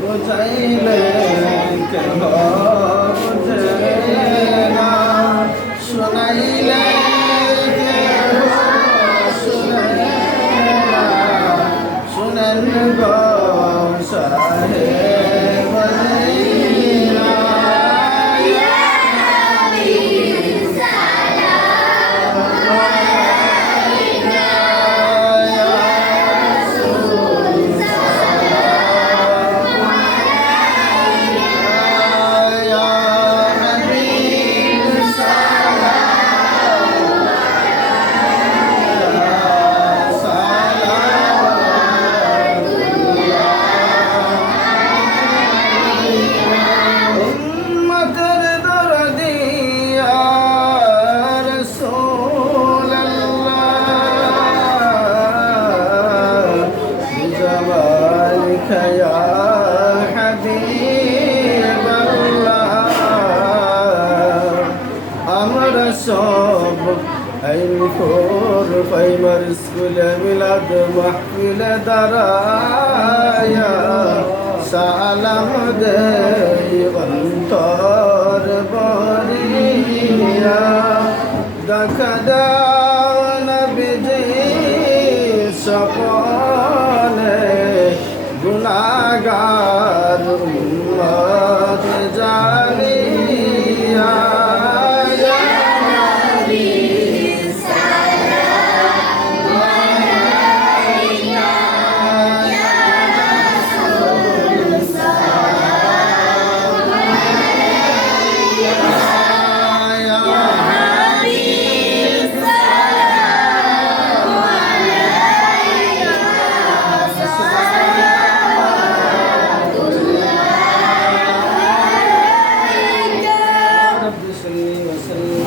বোঝাইলে কেন? সব আইন খোর ফাইমার স্কুলে মিলাদ মাহফিলে দাঁড়ায়া। সালাম দেই অন্তর বরিয়া। দেখা দাও Thank you.